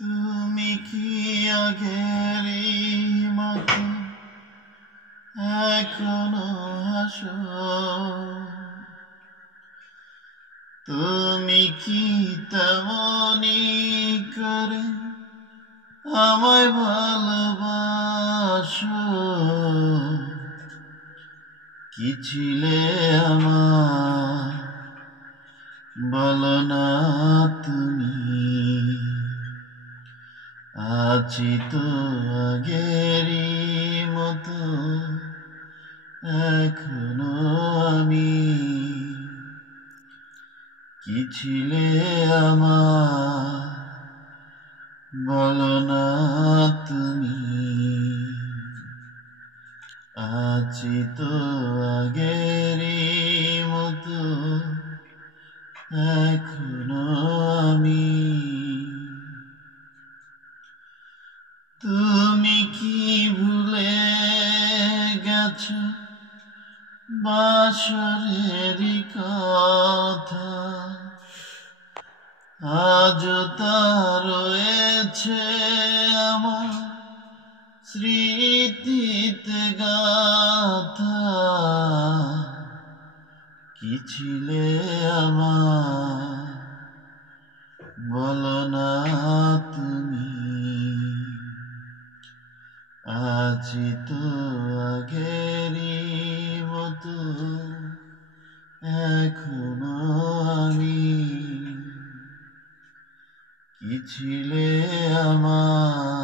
তুমি কি আগেরই মতো এখনো হাসো? তুমি কি তেমনি করে আমায় ভালোবাসো? কি ছিলে আমার বলো না তুমি? আছি তো আগেরই মতো এখনো আমি। কি ছিলে আমার বলো না তুমি? আছি তো আগেরই মতো এখনো আমি। তুমি কি ভুলে গেছো বাসরেরই কথা? আজও তা রয়েছে আমার স্মৃতিতে গাথা। কি ছিলে আমার বলো না তুমি? আছি তো আগেরই মতো এখনো আমি। কি ছিলে আমার